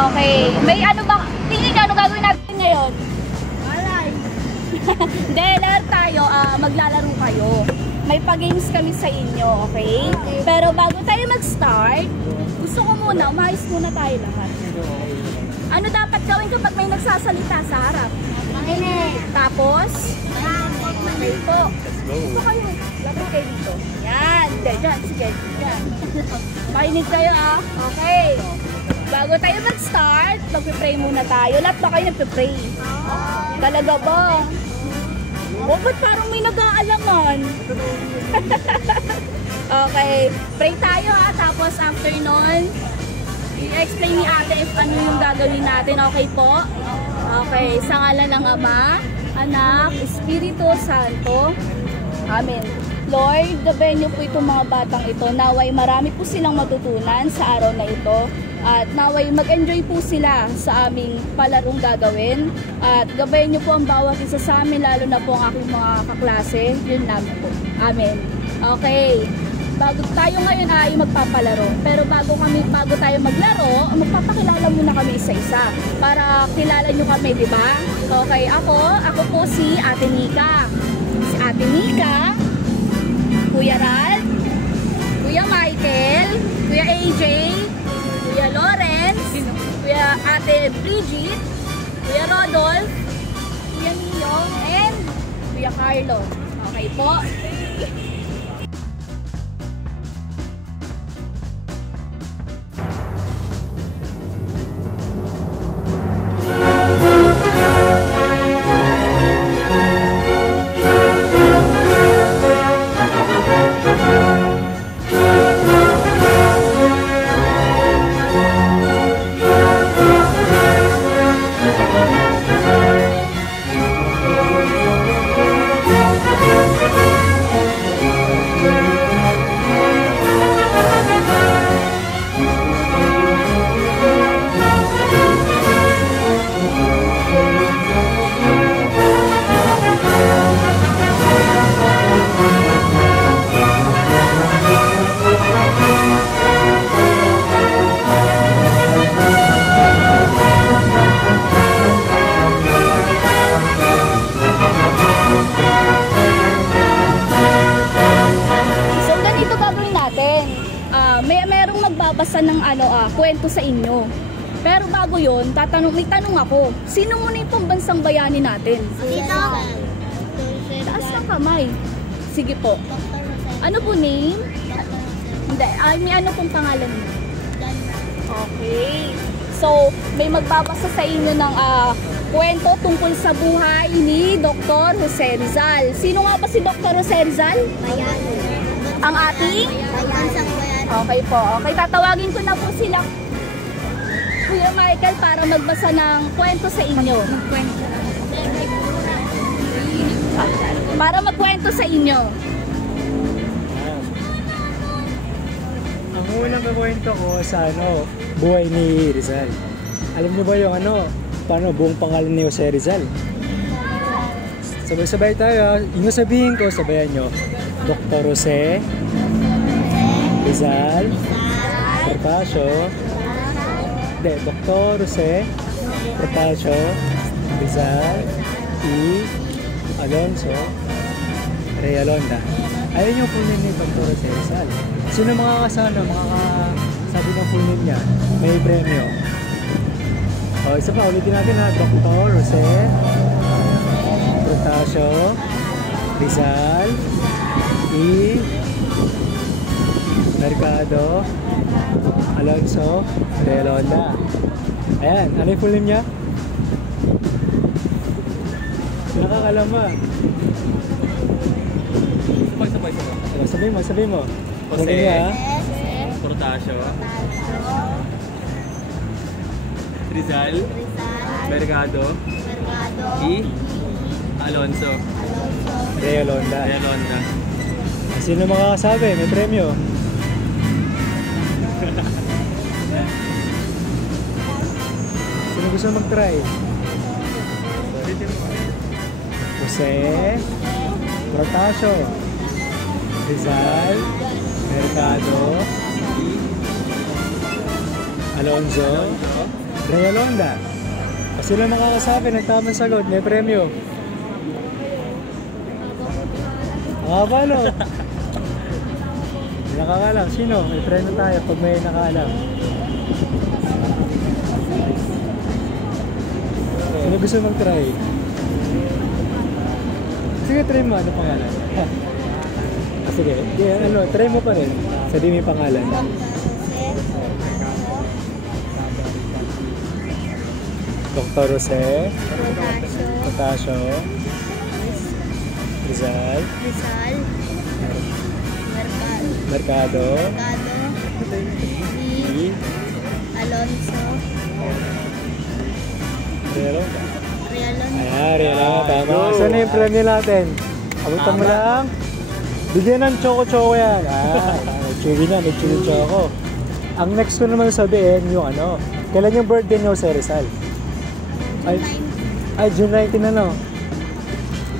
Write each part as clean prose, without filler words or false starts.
Okay. May ano ba? Tingin niyo, ano gagawin natin ngayon? Malay. Hindi, lahat tayo, maglalaro kayo. May pa-games kami sa inyo, okay? Pero bago tayo mag-start, gusto ko muna, umayos muna tayo lahat. Ano dapat gawin kapag may nagsasalita sa harap? Makinig. Tapos? Okay po. Ito kayo. Lapit kayo dito. Yan. Hindi, dyan. Sige. Yan. Makinig kayo Okay. Bago tayo mag-start, mag-pray muna tayo. Lahat ba kayo nagpe-pray? Talaga ba? O, ba't parang may nag-aalaman? Okay. Pray tayo Tapos after nun, i-explain ni ate if ano yung gagawin natin. Okay po? Okay. Sa ngalan ng Ama, Anak, Espiritu Santo. Amen. Lord, gabayan niyo po itong mga batang ito. Naway marami po silang matutunan sa araw na ito. At naway mag-enjoy po sila sa aming palarong gagawin. At gabayan niyo po ang bawat isa sa amin, lalo na po ang aking mga kaklase. Yun namin po. Amen. Okay. Bago tayo ngayon ay magpapalaro. Pero bago tayo maglaro, magpapakilala muna kami isa-isa. Para kilala nyo kami, di ba? Okay, ako po si Ate Nika. Si Ate Nika, Kuya Ral, Kuya Michael, Kuya AJ, Kuya Lawrence, Kuya Ate Bridget, Kuya Rodolph, Kuya Nino, and Kuya Carlo. Okay po? Basta ng kwento sa inyo. Pero bago yon, may tanong ako. Sino muna yung pambansang bayani natin? Sino? Taas ng kamay. Sige po. Ano po name? Hindi. May ano pong pangalan mo? Okay. So, may magbabasa sa inyo ng kwento tungkol sa buhay ni Dr. Jose Rizal. Sino nga ba si Dr. Jose Rizal? Bayani. Ang ating? Pambansang bayani. Okay po. Okay, tatawagin ko na po sila, Kuya Michael, para magbasa ng kwento sa inyo. Para magkwento sa inyo. Ang unang kakwento ko sa buhay ni Rizal. Alam niyo ba yung paano buong pangalan ni Jose Rizal? Sabay-sabay tayo. Yung sabihin ko, sabayan nyo. Dr. Jose Rizal Protasio. Dr. Jose Protasio Rizal E. Alonso Reyalonda. Ayun yung full name ni Dr. Jose Rizal. Sino makakasabi ng full name niya? May premyo. Isa pa, ulitin natin Dr. Jose Protasio Rizal E. Mercado Alonso Reyalonda. Ayan, ano yung full name niya? Nakakalaman. Sabi mo. Jose Protasio Rizal Mercado E. Alonso Reyalonda. Sino makakasabi? May premyo. Sino gusto mag-try? Jose Protasio Rizal Mercado Alonso Realonda. O sila makakasabi ng tamang sagot, may premyo. Makabalo. Nakakalam. Sino? May premyo tayo pag may nakaalam. Sino gusto mag-try? Sige, try mo. Ano pangalan? Sige. Try mo pa rin. Sabihin mo yung pangalan. Dr. Jose. Potasio. Rizal. Mercado. E. Alonso. Realonda. Realonda. Ayan, Realonda. Tama. Saan na yung premyo natin? Abutan mo lang. Bigyan ng choco-choco yan. May chewy na. May chewy choco. Ang next ko naman sabihin yung ano. Kailan yung birthday niyo sa Rizal? Ay, June 19 ano?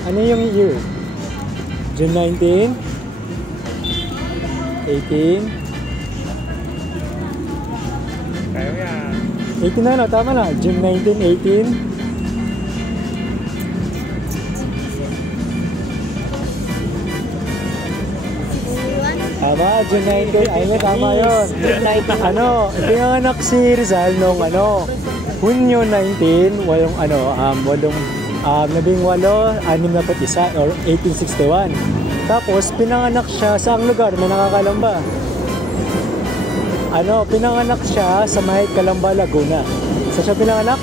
Ano yung year? June 19? 18? Kaya yan. 18 na, no? Tama na. June 19, 18. Tama, June 19. Ayun, tama yun. Ano, pinanganak si Rizal nung ano, Hunyo 19, walong ano, labing walo, 61 or 1861. Tapos, pinanganak siya sa ang lugar na nakakalamba. Ano, pinanganak siya sa may Calamba, Laguna. Saan siya pinanganak?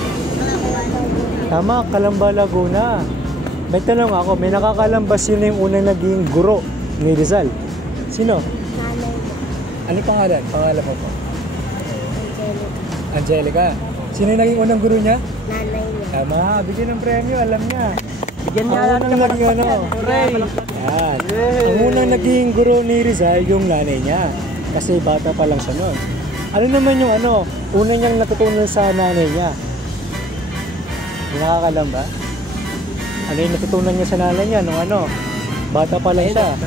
Tama, Calamba, Laguna. May tanong ako, may nakakalamba sino yung unang naging guro ni Rizal? Sino? Ano pangalan? Pangalan mo po? Angelica. Sino yung naging unang guro niya? Nanay niya. Tama, bigyan ng premyo, alam niya. Bigyan niya Ang unang naging ano? Hooray! Yan. Ang unang naging guro ni Rizal yung nanay niya. Kasi bata pa lang siya noon. Ano naman yung ano? Una niyang natutunan sa nanay niya. Nakakalam ba? Ano yung natutunan niya sa nanay niya nung ano? Bata pa lang siya.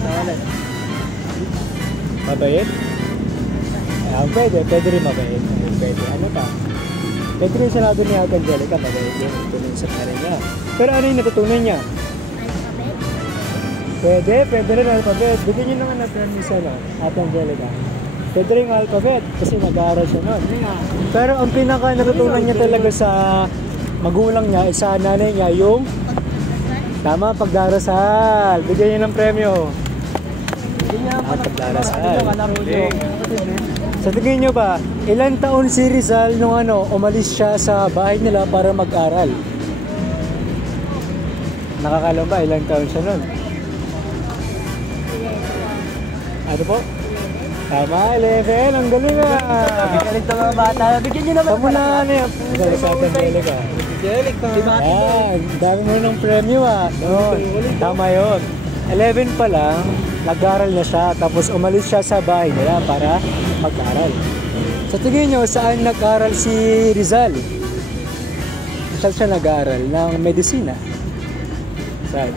Mabait? Pwede rin mabait. Pwede. Ano pa? Pwede rin sinabi ni Ate Angelica, mabait yun. Tuloy sa nanay niya. Pero ano yung natutunan niya? Pwede rin alphabet. Bigyan niyo naman natin yung isa lang, Ate Angelica. Pwede rin alphabet kasi nag-aaral siya nun. Pero ang pinaka natutunan niya talaga sa magulang niya, sa nanay niya, yung tama, pagdarasal. Bigyan niyo ng premyo. Pagdarasal. Sa tingin niyo ba, ilang taon si Rizal nung ano, umalis siya sa bahay nila para mag-aral? Nakakalam ba, ilang taon siya nun? Ano po? Tama, 11. Ang galing na. Galing ng mga bata. Bigyan niyo naman. Tama na ano yan. Galing sa atin, Angelica. Yan, dami mo ng premyo Noon, tama yun. 11 pa lang, nag-aral na siya. Tapos umalis siya sa bahay nila para mag-aral. Sa tingin nyo, saan nag-aral si Rizal? Saan siya nag-aral? Ng medisina. Saan?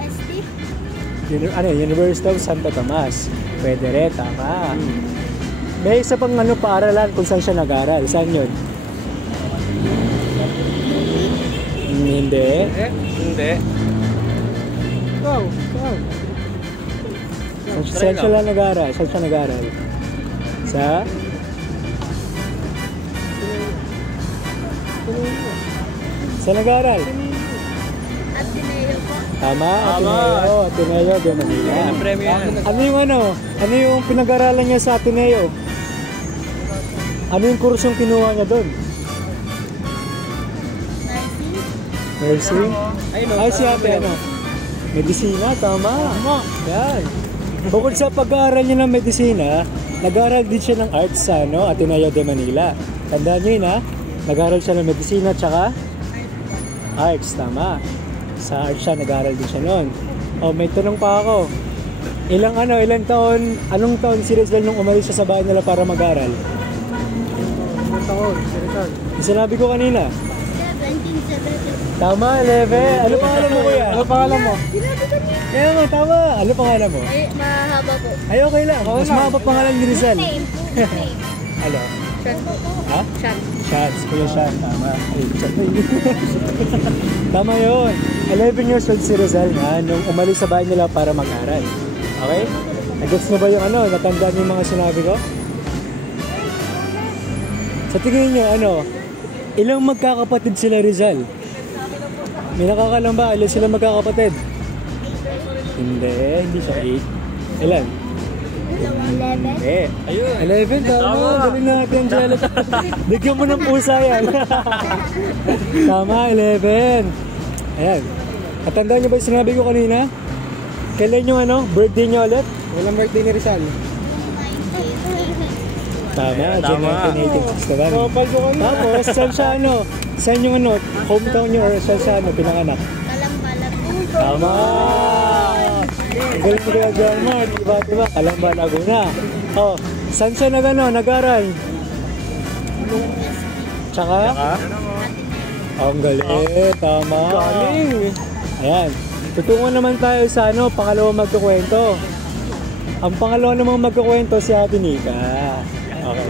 University of Santo Tomas. Pwede rin, tama. May isa pang paaralan kung saan siya nag-aral. Saan yun? Hindi. Hindi. Go. Saan siya nag-aral? Saan siya nag-aral? Sa? Saan nag-aral? Ateneo po. Tama, Ateneo de Manila. Ang premyo yan. Ano yung pinag-aralan niya sa Ateneo? Ano yung kursong kinuha niya doon? Nursing? Ay, si ate, medisina, tama. Yan. Bukod sa pag-aaral niya ng medisina, nag-aaral din siya ng arts sa Ateneo de Manila. Tandaan niyo yun, nag-aaral siya ng medisina tsaka arts, tama. Sa arts siya, nag-aaral din siya noon. May tanong pa ako. Ilang taon, anong taon si Rizal nung umalis siya sa bahay nila para mag-aaral? Anong taon si Rizal? Sinabi ko kanina. 1970. Tama, 11. Ano pangalan mo, kuya? Ano pangalan mo? Kaya nga, tama. Ano pangalan mo? Ay, mahaba po. Ay, okay lang. Mas mahaba pangalan ni Rizal. Name. Ano? Ha? Shot. Shots, Kuya Sean, tama. Ay, chat na yun. Tama yun. 11 years old si Rizal na nung umalis sa bahay nila para mag-aral. Okay? Nag-gets mo ba yung ano? Natandaan yung mga sinabi ko? Sa tingin niyo, ano? Ilang magkakapatid sila Rizal? May nakakalam ba? Ilan sila magkakapatid? Hindi siya 8. Ilan? 11. Eh, ayun. 11, tama. Galing natin, Angelica. Bigyan mo ng pusa yan. Tama, 11. Ayan. Katandaan niyo ba yung sinabi ko kanina? Kailan yung ano, birthday niyo ulit? Walang birthday ni Rizal. Tama, June 1986 naman. Kapal ko kami. Tapos, saan siya ano? Saan yung ano, hometown niyo or saan siya ano, pinanganak? Kalambalat. Tama! Ang galing mo kaya dyan, Mark. Diba? Kalamba, Laguna. Oh, saan siya nag-aral? Tsaka? Ang galing. Tama. Galing. Ayan. Tutungo naman tayo sa ano, pangalawang magkukwento. Ang pangalawa namang magkukwento si Ate Nika. Okay.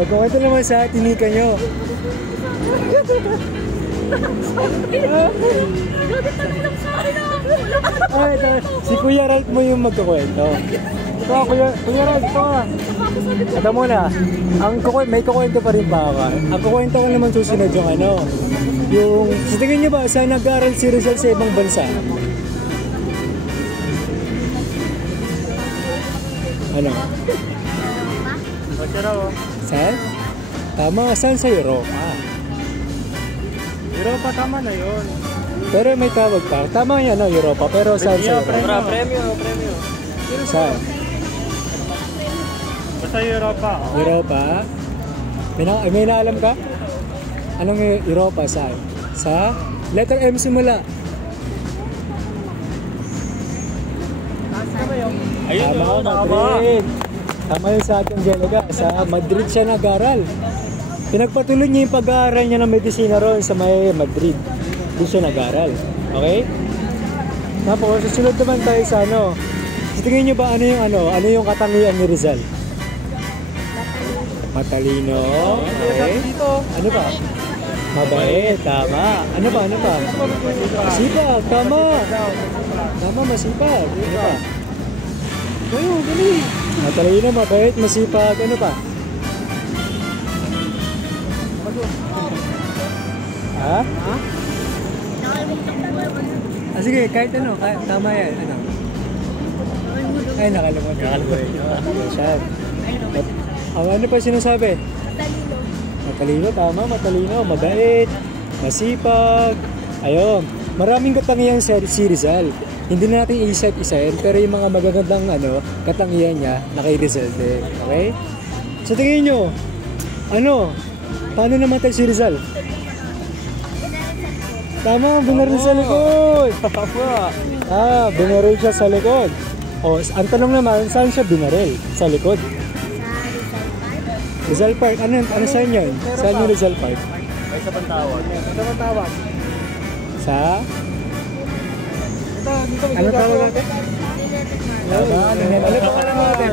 Magkukwento naman sa Ate Nika nyo. Ay, ito, si Kuya Ralph mo yung magkukwento. Ito, Kuya Ralph, ito ka. Ito muna, may kukwento pa rin ba ako? Ang kukwento ko naman susunod yung ano, yung, sa tingin nyo ba, saan nag-aaral si Rizal sa ibang bansa? Ano? Saan? Tama, saan sa Europa? Europa, tama na yun. Pero may tawag pa. Tama yan, no, Europa. Pero saan sa Europa? Premyo. Saan? Basta Europa. Europa? May naalam ka? Anong Europa? Saan? Sa? Letter M simula. Ayun, Tama, Madrid. Tama yun sa ating Angelica. Sa Madrid siya nag-aral. Pinagpatuloy niya yung pag-aaral niya ng medisina roon sa may Madrid. Doon siya nag-aral. Okay? Tapos, susunod naman tayo sa ano. Sa tingin niyo ba ano yung katangian ni Rizal? Matalino. Okay. Ano pa? Mabait. Tama. Ano pa? Masipag. Tama. Tama, masipag. Ano pa? Ayun, galing. Matalino, mabait, masipag. Ano pa? Ha? Sige, kahit ano, tama yan. Ano? Ay, nakalimutan. Siya. Ano pa sinasabi? Matalino, tama, matalino, mabait, masipag. Ayun, maraming katangian si Rizal. Hindi na natin isa-isahin, pero yung mga magagandang katangian niya na kay Rizal din. Okay? So tingin nyo, paano namatay si Rizal? Tama, binaril sa likod. Binaril siya sa likod. O, ang tanong naman, saan siya binaril? Sa likod. Rizal Park. Ano saan yan? Saan yung Rizal Park? Ay, sa Pantawag. Sa? Ano tawag natin? Ano pangalan natin?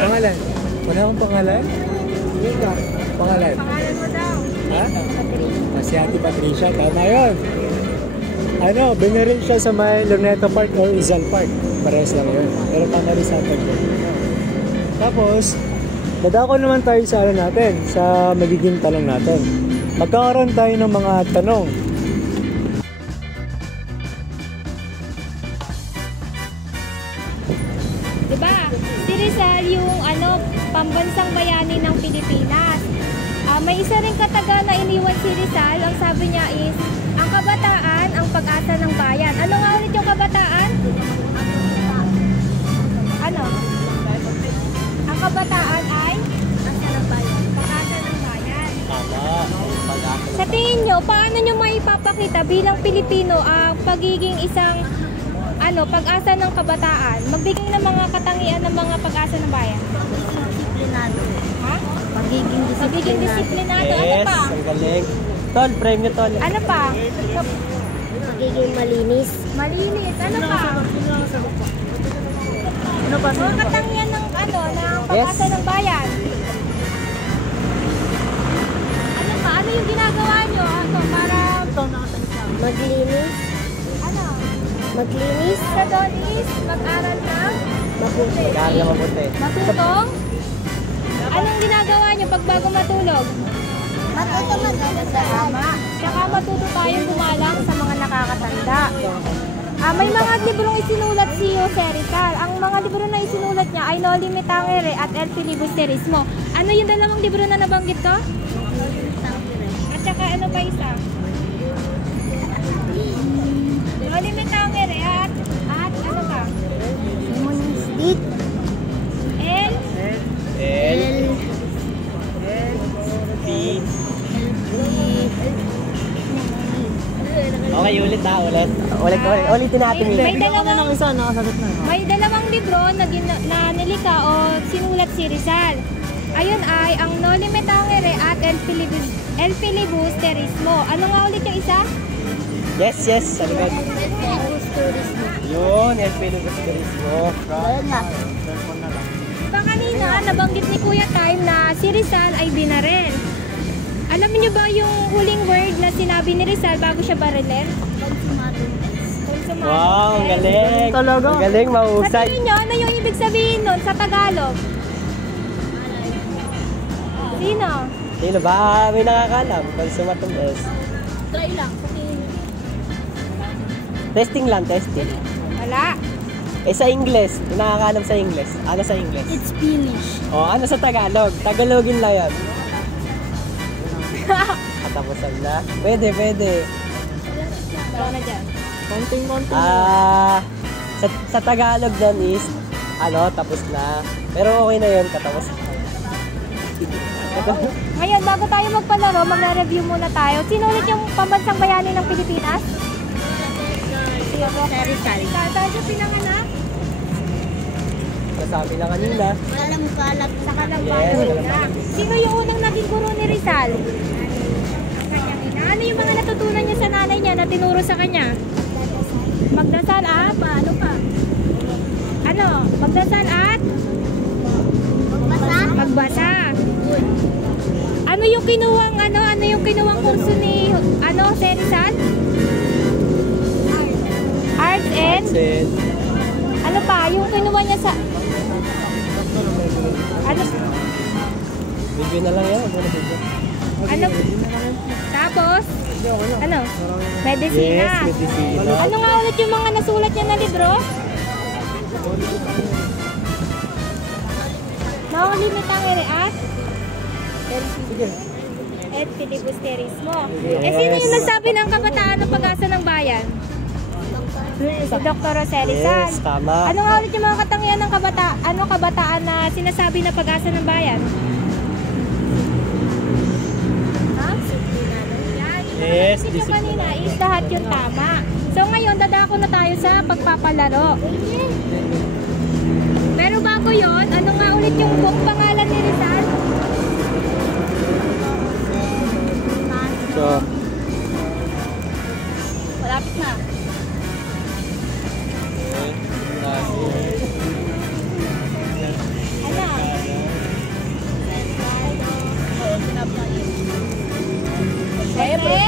Pangalan? Wala akong pangalan? Pangalan mo daw. Ha? Si Ate Patricia. Tama yun. Binaril siya sa may Luneta Park or Rizal Park. Parehas lang yun. Pero tama rin sa atin. Tapos, dadako naman tayo sa natin, sa magiging tanong natin. Magkakaroon tayo ng mga tanong. Diba? Si Rizal yung pambansang bayani ng Pilipinas. May isa ring kataga na iniwan si Rizal. Ang sabi niya is, ang kabataan, ang pag-asa ng bayan. Ano nga ulit yung kabataan? Ano? Ang kabataan ay? Pag-asa ng bayan. Sa tingin nyo, paano nyo maipapakita bilang Pilipino ang pagiging isang pag-asa ng kabataan? Magbigay ng mga katangian ng mga pag-asa ng bayan. Disiplinado. Ha? Pagiging disiplinado. Ano pa? Ang galing. Tol, premyo tol. Ano pa? Pagiging malinis. Malinis. Ano pa? Ano pa? Mga katangian ng Pag-asa ng Bayan. Ano pa? Ano yung ginagawa nyo? Ano, para... Maglinis. Ano? Maglinis. Sa doon is mag-aral ng Mabuti. Kaya mabuti. matutong. Anong ginagawa nyo pag bago matulog? Matuto sa Tama. Tsaka matuto tayong gumalang sa mga nakakatanda. May mga librong isinulat si Jose Rizal. Ang mga libro na isinulat niya ay No Limit Tangere at El Filibusterismo. Ano yung dalawang libro na nabanggit ko? At saka ano pa isa? No Limit Tangere at ano pa? Demonstrate. El P. Okay, ulit ha, ulit. Ulitin natin ulit. May dalawang libro na nilikha o sinulat si Rizal. Ayun ay ang No Limit Tangere at El Filibusterismo. Ano nga ulit yung isa? Yes, sa likod. Yun, El Filibusterismo. Pa kanina, nabanggit ni Kuya Time na si Rizal ay binaril. Alam niyo ba yung huling word na sinabi ni Rizal bago siya barilin? Consumado. Wow, ang galing. Talaga? Ang galing, mahusay. Sabihin niyo, ano yung ibig sabihin nun sa Tagalog? Sino? Sino ba? May nakakalam. Consumatum es. Try lang. Testing lang, testing. Wala. Sa English, yung nakakalam sa English. Ano sa English? It's finished. Ano sa Tagalog? Tagalogin lang yan. Katapusan na? Pwede. Ikaw na dyan. Sa Tagalog doon is, tapos na. Pero okay na yun, katapos. Ngayon, bago tayo magpalaro, magna-review muna tayo. Sino ulit yung pambansang bayani ng Pilipinas? Si Rizal. Saan siya pinanganak? Nasabi na kanina. Kalam-kalat. Sa Kalamba. Yes, Sino yung unang naging guro ni Rizal? Kanyang ina. Ano yung mga natutunan niya sa nanay niya na tinuro sa kanya? Magdasal at? Paano pa? Ano? Magdasal at? Magbasa. Ano yung kinuwang kurso ni si Rizal? Arts and? Ano pa? Yung kinuha niya sa... Ano? Video na lang yan. Ano? Tapos? Ano? Medicina. Yes, medicina. Ano nga ulit yung mga nasulat niya na libro? No Limit Tangere at? El Filibusterismo. Sino yung nagsabi ng kabataan ng pag-asa ng bayan? Si Dr. Jose Rizal. Yes, tama. Ano nga ulit yung mga katangian ng kabataan na sinasabi na pag-asa ng bayan? Ha? Yan. Yes, Yung nabanggit ko kanina is lahat yung tama. So ngayon, dadako na tayo sa pagpapalaro. Pero bago yon, ano nga ulit yung buong pangalan ni Rizal? So, Malapit na. Ano? Siyempre,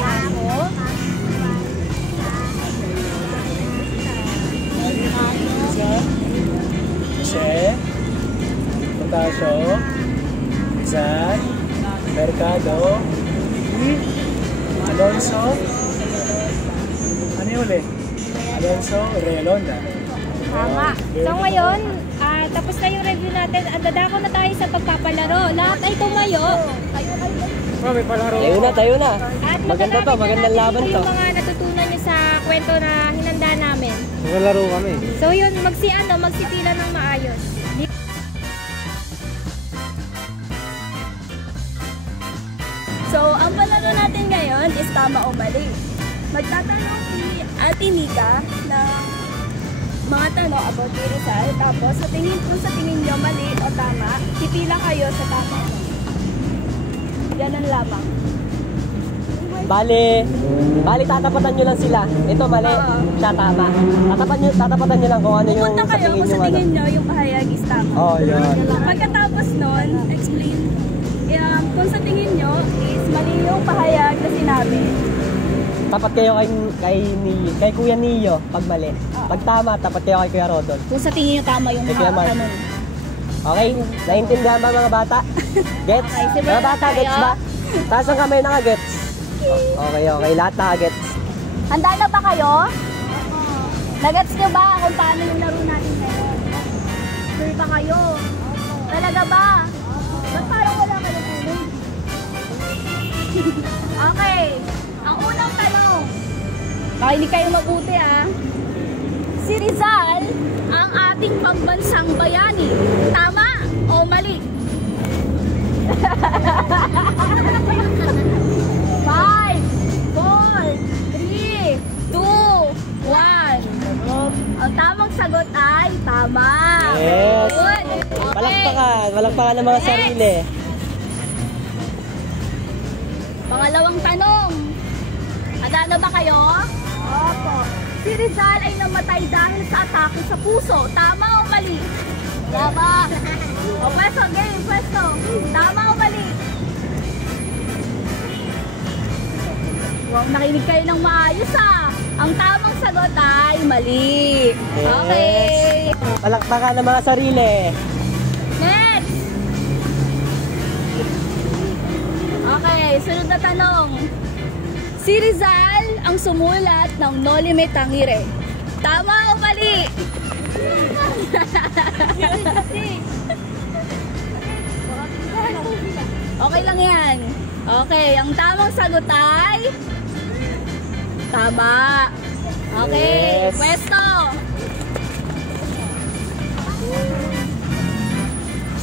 Jose, Potasio, Rizal, Mercado, Alonso, ano yung uli? Alonso, Realonda. tama. So ngayon, tapos na yung review natin. Dadako na tayo sa pagpapalaro. Lahat ay tumayo. May palaro. tayo na. At Maganda to, magandang laban to. Yung mga natutunan nyo sa kwento na hinanda namin. Maglalaro kami. So yun, magsipila ng maayos. So, ang palaro natin ngayon is tama o mali. Magtatanong si Ate Nika ng mga tanong about ni Rizal. Tapos, sa tingin nyo mali o tama, pipila kayo sa tama. Ganun lamang. Bali, tatapatan nyo lang sila. Ito mali, siya tama. Tatapatan nyo lang kung ano yung Pupunta sa kayo tingin kung nyo. sa tingin nyo yung pahayag is tama. Oh, yun. Pagkatapos nun, explain. Kung sa tingin nyo is mali yung pahayag na sinabi. Tapat kayo kay Kuya Neo pag mali. Pag tama, tapat kayo kay Kuya Rodon. Kung sa tingin nyo tama yung Sige naman. ano. Okay? Naintindihan ba mga bata? Gets? Okay, sige, Mga bata, tayo. gets ba? Taas ang kamay naka-gets. Okay. Lahat naka-gets. Handa na ba kayo? Nagets nyo ba kung paano yung laro natin ngayon? Sure ba kayo? Talaga ba? Ba't parang wala kayo tulog? Okay. Ang unang tanong. Makinig kayo mabuti Si Rizal ang ating pambansang bayani. Tama o mali? 5, 4, 3, 2, 1. Ang tamang sagot ay tama. Yes. Good. Okay. Palakpakan ng mga Next. sarili. Pangalawang tanong. Handa na ba kayo? Opo. Si Rizal ay namatay dahil sa atake sa puso. Tama o mali? Tama. O pwesto, game, pwesto. Tama o mali? Wow, nakinig kayo ng maayos Ang tamang sagot ay mali. Okay. Palakpakan ng mga sarili. Next. Okay, sunod na tanong. Si Rizal ang sumulat ng Noli Me Tangere. Tama o mali? Okay lang yan. Okay, ang tamang sagot ay tama. Okay, Yes. pwesto.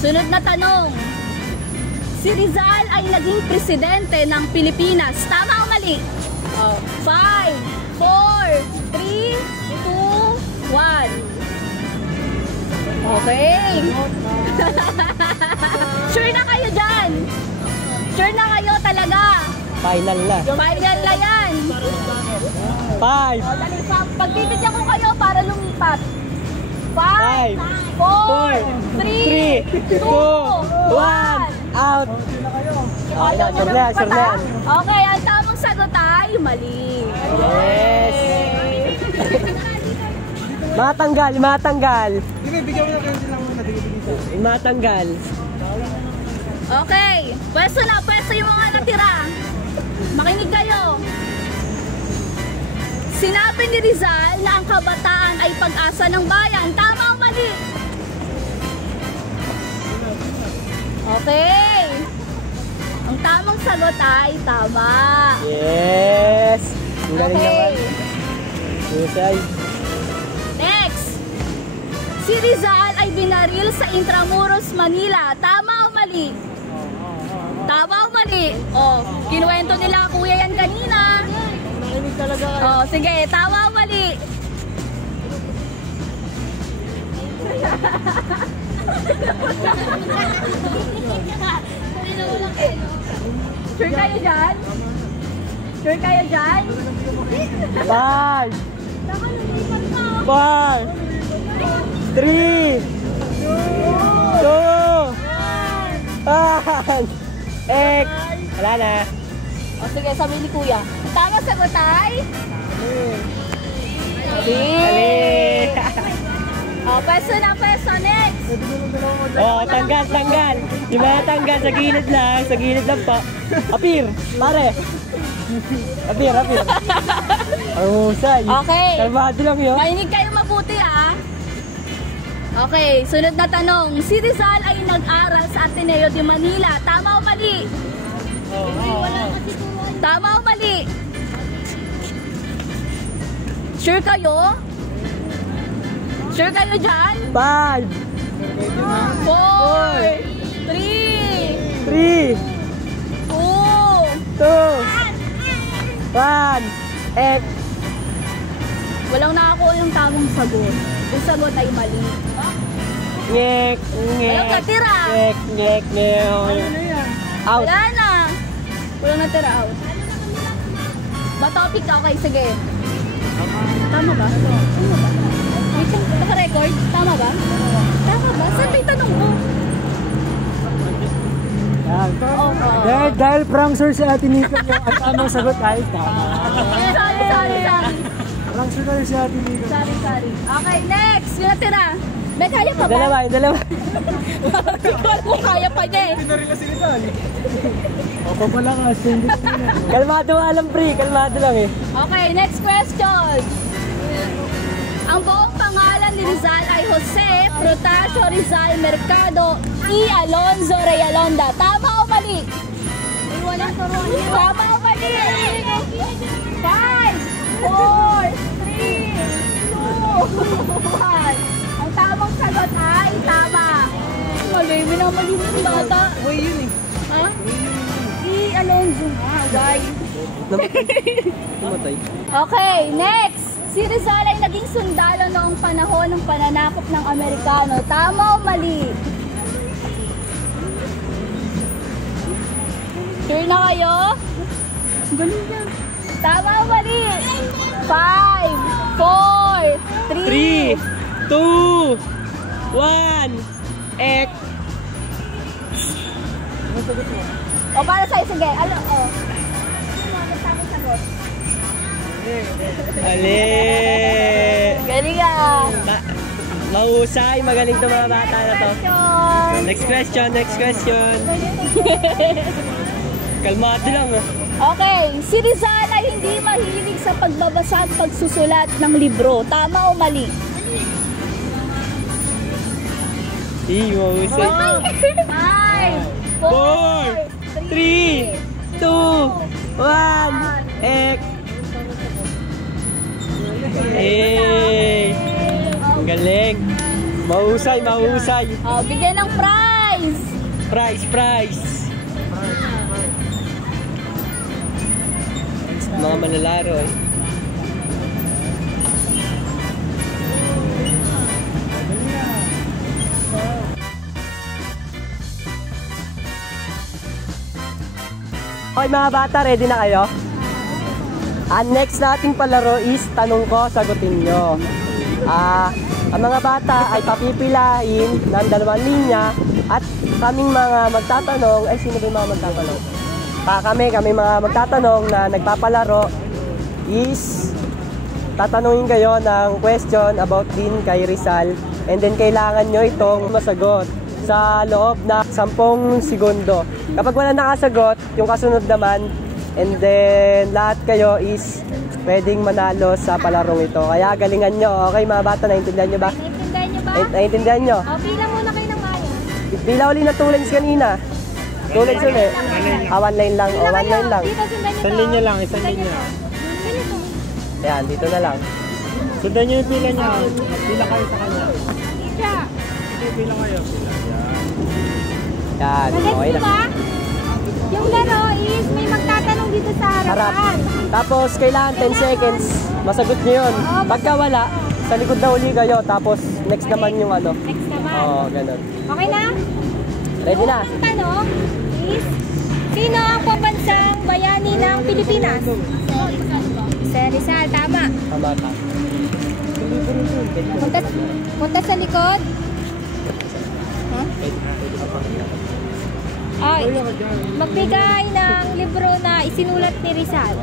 Sunod na tanong. Si Rizal ay naging presidente ng Pilipinas. Tama o mali? 5, 4, 3, 2, 1. Okay. Sure na kayo dyan? Sure na kayo talaga? Final na. Final na yan. 5, Dali, pagtitidyan ko kayo para lumipat. 5, 4, 3, 2, 1. out. Ayaw nyo sure na na, sure na. Okay, ang tamang sagot ay mali. Yes. Matanggal, matanggal. Matanggal. Okay, pwesto yung mga natira. Makinig kayo. Sinabi ni Rizal na ang kabataan ay pag-asa ng bayan. Tama o mali? Okay. Ang tamang sagot ay tama. Yes. Ang galing Okay. naman. Husay. Next. Si Rizal ay binaril sa Intramuros, Manila. Tama o mali? Tama o mali? Oh, kinuwento nila kuya yan kanina. Nakinig talaga kayo. Oh, sige, tama o mali? Sure kayo dyan? Sure kayo dyan? 5, 4, 3, 2, 1, X. Wala na. O sige, sabi ni kuya. Tama sagot ay? Ali. O, pwesto na pwesto. Next. Oh, tanggal, tanggal. Di ba tanggal sa gilid lang pa. Apir, pare. Apir. Ang husay. Okay. Kalmado lang yun. Makinig kayo mabuti Okay, sunod na tanong. Si Rizal ay nag-aral sa Ateneo de Manila. Tama o mali? Tama o mali? Sure kayo? Sure kayo dyan? 5, 4, 3, 3, 2, 2, 1, X. walang nakakuha yung tamang sagot. Yung sagot ay mali. Ngek, Walang natira. Ngek. Out. Wala na. Walang natira out. Matopic, okay, sige. Tama ba? Wait lang, naka-record? Tama ba? Tama ba? Saan ba yung tanong mo? Yan. Oo. Dahil prankster si Ate Nico niyo, ang tamang sagot ay tama. Sorry. Prankster na rin si Ate Nico. Sorry. Okay, next. Yung natira. May kaya pa ba? Yung dalawa. Hindi ko alam kung kaya pa niya eh. Opo pala ka, hindi ko na. Kalmado alam, pre. Kalmado lang eh. Okay, next question. Ang buong pangalan ni Rizal ay Jose Protasio Rizal Mercado y Alonzo Reyalonda. Tama o mali? Tama o mali? 5, 4, 3, 2, 1. Ang tamang sagot ay tama. Mali, minamali mo yung bata. Uy, yun eh. Ha? Y Alonzo. Why? Namatay. Okay, next. Si Rizal ay naging sundalo noong panahon ng pananakop ng Amerikano. Tama o mali? Sure na kayo? Galing yan. Tama o mali? 5, 4, 3, 3. 2, 1, ek. O para sa'yo, sige. Ano, o. Tamang sagot. Ali! Galing ah. Mahusay, magaling to mga bata na to. Question. Next question. Kalmado lang ah. Okay, si Rizal ay hindi mahilig sa pagbabasa at pagsusulat ng libro. Tama o mali? Mahusay. 5, 4, 3, 2, 1, ek. Ang galing. Mahusay. Oh, bigyan ng prize. Prize. Mga manlalaro eh. Okay mga bata, ready na kayo? Ang next nating palaro is tanong ko, sagutin nyo. Ang mga bata ay papipilain ng 2 linya at kaming mga magtatanong, ay sino ba yung mga magtatanong? Kami mga magtatanong na nagpapalaro is tatanungin kayo ng question about din kay Rizal and then kailangan nyo itong masagot sa loob na 10 segundo. Kapag wala nakasagot, yung kasunod naman, and then lahat kayo is pwedeng manalo sa palarong ito. Kaya galingan nyo. Okay mga bata, naintindihan nyo ba? Naintindihan nyo ba? Naintindihan nyo? O, pila muna kayo ng mayan. Pila uli na 2 lines kanina. 2 lines ulit. 1 line lang. O, 1 line lang. Dito, sundan nyo Isang to. linya lang, isang linya. Ganito. Ayan, dito na lang. Sundan nyo yung pila niya. Pila kayo sa kanya. Siya. Pila kayo. Yan, Magets okay nyo na. ba? Yung laro is may magtatanong dito sa Harap. harapan. Tapos, kailangan 10 seconds. Masagot nyo yun. Pagka wala, sa likod na uli kayo. Tapos, next naman yung ano. Next naman. Oo, ganun. Okay na? Ready na? Ang tanong is, sino ang pambansang bayani ng Pilipinas? Si Rizal, tama. Tama ka. Punta sa likod. Huh? Ay, magbigay ng libro na isinulat ni Rizal.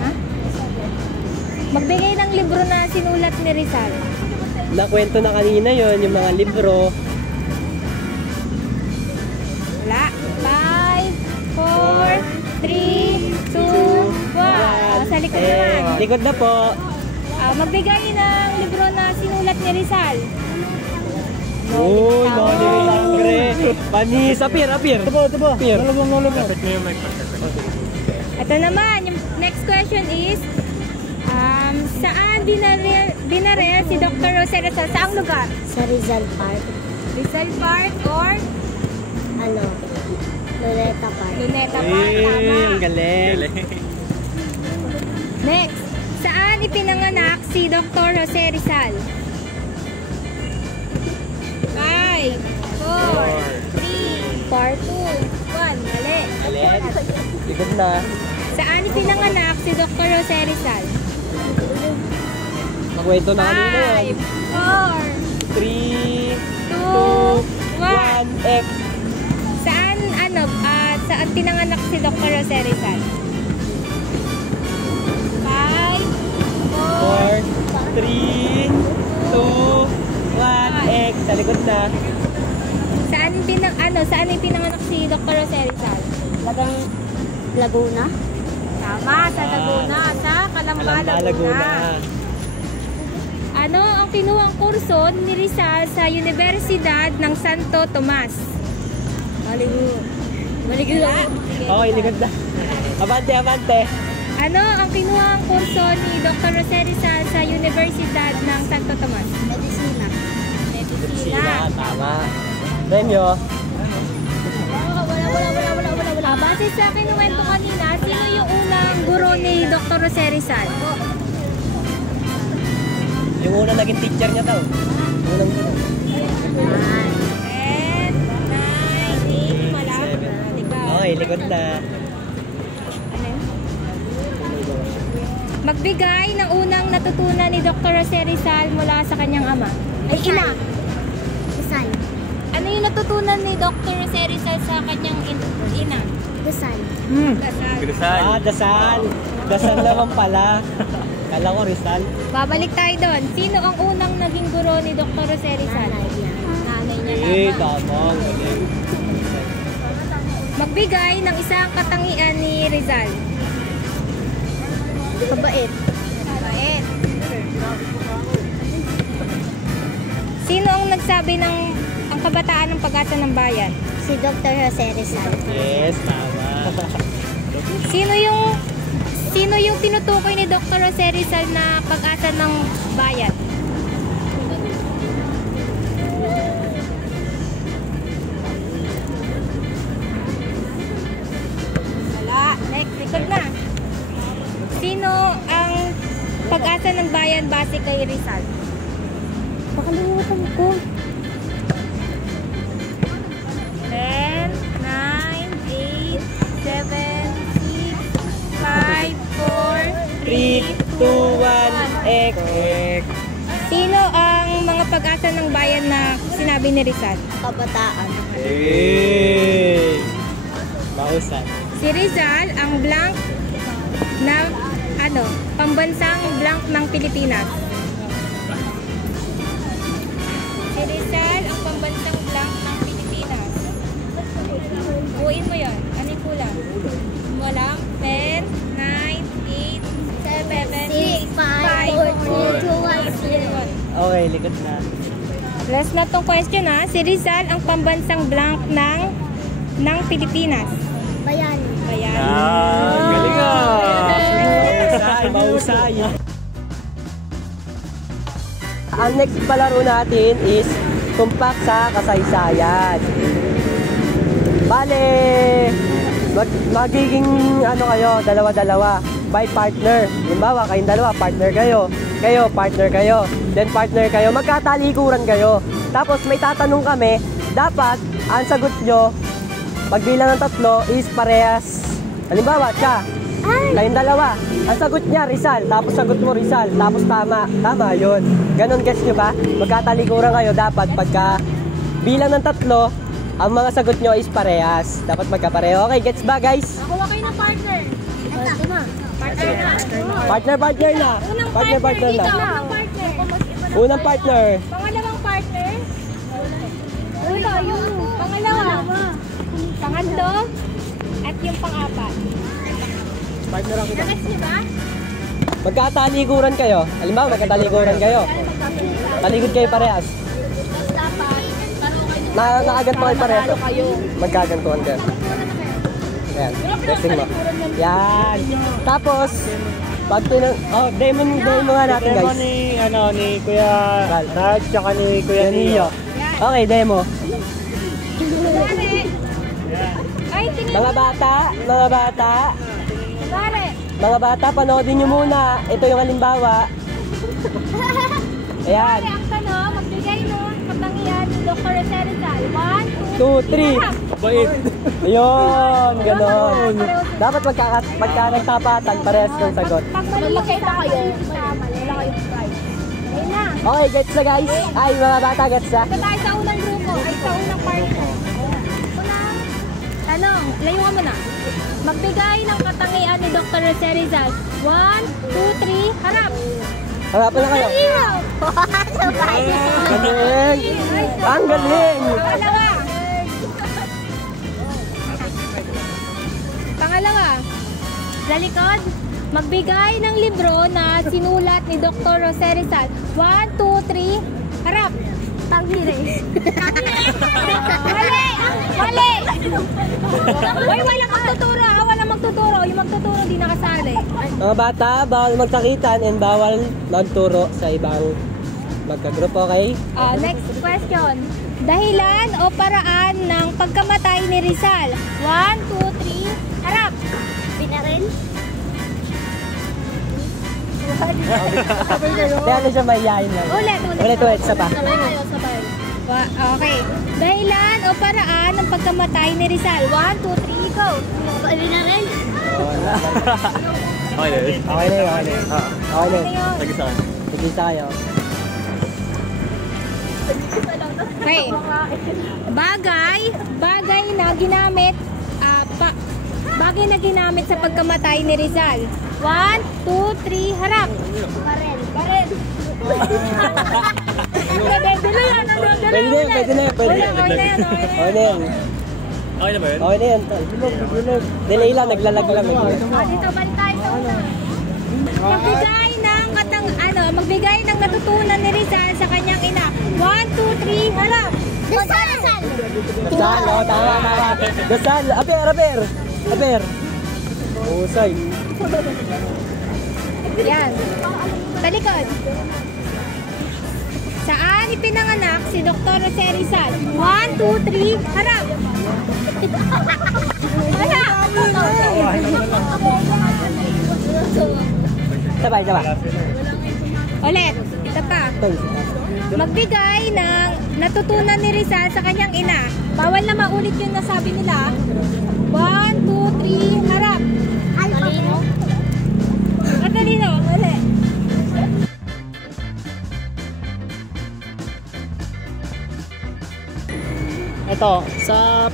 Ha? Magbigay ng libro na sinulat ni Rizal. Nakwento na kanina yon yung mga libro. Wala. 5, 4, 3, 2, 1. Sa likod naman. Likod na po. Magbigay ng libro na sinulat ni Rizal. Uy, no, di ba sangre? Panis, apir. Tubo. Apir. Nulubong. Ito naman, yung next question is, saan binaril si Dr. Jose Rizal? Saang lugar? Sa Rizal Park. Rizal Park or Luneta Park. Luneta Park? Tama. Ang galing. Next, saan ipinanganak si Dr. Jose Rizal? 5, 4, 3, 4, 2, 1. Mali. Galing. Likod na. Saan pinanganak si Dr. Jose Rizal? Magkwento na kanina yan. 5, 4, 3, 2, 2, 1. 1, X. Saan pinanganak si Dr. Jose Rizal? 5, 4, 4, 3, 2, 1, X. Sa likod na. Saan pinanganak si Dr. Jose Rizal? Laguna. Tama, sa Laguna, sa Calamba, Laguna. Ano ang kinuhang kurso ni Rizal sa Universidad ng Santo Tomas? Maligo. Okay, likod na. Abante. Ano ang kinuhang kurso ni Dr. Jose Rizal sa Universidad ng Santo Tomas? Medicina. Sina, tama. Premyo. Wala. Base sa kinuwento kanina, sino yung unang guro ni Dr. Jose Rizal? Yung unang naging teacher niya daw. Unang guro. 10, 9, 8, wala. Okay, likod na. Magbigay ng unang natutunan ni Dr. Jose Rizal mula sa kanyang ama. Ay, ina. Dasal. Ano yung natutunan ni Dr. Jose Rizal sa kanyang ina? Dasal. Dasal. Dasal. Dasal naman pala. Kala ko Rizal. Babalik tayo doon. Sino ang unang naging guro ni Dr. Jose Rizal? Nanay niya. Tama. Galing. Magbigay ng isang katangian ni Rizal. Kabait. Mabait. Sino ang nagsabi ng ang kabataan ng pag-asa ng bayan? Si Dr. Jose Rizal. Yes, tama. Sino yung tinutukoy ni Dr. Jose Rizal na pag-asa ng bayan? Wala. Next, likod na. Sino ang pag-asa ng bayan base kay Rizal? Pakalimutan ko. 10, 9, 8, 7, 6, 5, 4, 3, 2, 1, X. Sino ang mga pag-asa ng bayan na sinabi ni Rizal? Kabataan. Hey! Mausan. Si Rizal ang blank na pambansang blank ng Pilipinas. Si Rizal ang pambansang blank ng Pilipinas. Buuin mo yun. Ano yung kulang? Walang 10, 9, 8, 7, 6, 5, 4, 3, 2, 1, 0. Okay, likod na. Last na tong question ha. Si Rizal ang pambansang blank ng Pilipinas. Bayan. Bayan. Galing Mausay. Ang next palaro natin is tumpak sa kasaysayan. Bale, magiging kayo, dalawa-dalawa by partner. Halimbawa, kayong dalawa, partner kayo. Kayo, partner kayo. Then partner kayo. Magkatalikuran kayo. Tapos may tatanong kami, dapat ang sagot nyo, pagbilang ng 3 is parehas. Halimbawa, siya, kayong dalawa. Ang sagot niya, Rizal. Tapos sagot mo, Rizal. Tapos tama. Tama yun. Ganon, guess nyo ba? Magkatalikuran kayo. Dapat pagka bilang ng 3, ang mga sagot nyo is parehas. Dapat magkapareho. Okay, gets ba, guys? Nakuha kayo ng partner. Ito na. Partner na. Partner na. Unang Partner dito. na. Unang partner. Unang partner. Pangalawang partner. Yung pangalawa. Pangatlo. At yung pang-apat. Partner ako. Next niyo ba? Magkatalikuran kayo. Halimbawa, magkatalikuran kayo. Talikod kayo parehas. Nakaganto kayo parehas. Magkagantuan kayo. Ayan. Testing mo. Yan. Tapos, pag demo nga natin, guys. Ni Kuya Raj, tsaka ni Kuya Neo. Okay, demo. Ay, tingin Mga bata, panoodin nyo muna. Ito yung halimbawa. Ayan. ang tanong, magbigay nun katangian ni Dr. Jose Rizal. 1, 2, 3. Bait. Ayun, ganon. Dapat pagka nagtapatan, parehas ng sagot. Pag magkita kayo, wala kayong prize. Ayun na. Okay, gets na guys. Ay, mga bata, gets na. Ito tayo sa unang grupo, ay sa unang party. Unang tanong, layuan mo na. Magbigay ng katangian ni Dr. Jose Rizal. 1, 2, 3, harap! Harapan na kayo. Galing! Ang galing! Pangalawa, sa likod, magbigay ng libro na sinulat ni Dr. Jose Rizal. 1, 2, 3, harap! Tangire. Mali! Mali! Uy, walang magtuturo ha? Walang magtuturo. Yung magtuturo di nakasali. Mga bata, bawal magsakitan and bawal magturo sa ibang magkagrupo, okay? Next question. Dahilan o paraan ng pagkamatay ni Rizal? 1, 2, 3, harap! Pinaril? Hindi, ano siya mahihayin lang. Ulit, isa pa. Sabay kayo, sabay. Okay. Dahilan o paraan ng pagkamatay ni Rizal? 1, 2, 3, go! Pinaril? Okay na yun. Okay na yun, okay na yun. Okay na yun. Tagisan. Sige tayo. Okay. Bagay na ginamit bagay na ginamit sa pagkamatay ni Rizal. 1, 2, 3, harap. Barel. Barel. Pwede na yun. Okay na yan. Okay na yun. Okay na ba yun? Okay na yan. Bilog. Delay lang, naglalag lang. Dito, balik tayo sa una. Magbigay ng natutunan ni Rizal sa kanyang ina. 1, 2, 3, harap. Dasal! Dasal, tama. Dasal, aber. Usay. Yan. Talikod. Saan ipinanganak si Dr. Jose Rizal? 1, 2, 3, harap. Harap. Sabay. Ulit. Ito pa. Magbigay ng natutunan ni Rizal sa kanyang ina. Bawal na maulit yung nasabi nila. 1, 2, 3, harap. Alpalino? Katalino, ulit. Ito, sa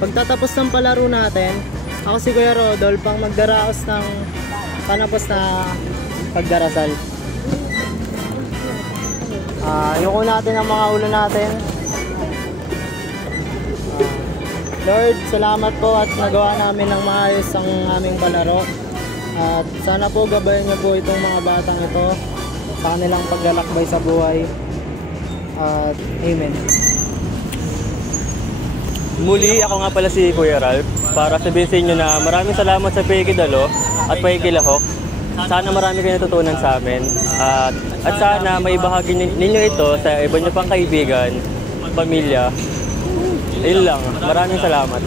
pagtatapos ng palaro natin, ako si Kuya Rodolph ang magdaraos ng panapos na pagdarasal. Yuko natin ang mga ulo natin. Lord, salamat po at nagawa namin ng maayos ang aming palaro. At sana po gabayan niyo po itong mga batang ito sa kanilang paglalakbay sa buhay. At Amen. Muli, ako nga pala si Kuya Ralph para sabihin sa inyo na maraming salamat sa Paikidalo at Paikilahok. Sana marami kayo natutunan sa amin at sana maibahagi ninyo ito sa iba nyo pang kaibigan, pamilya. Ayun lang, maraming salamat.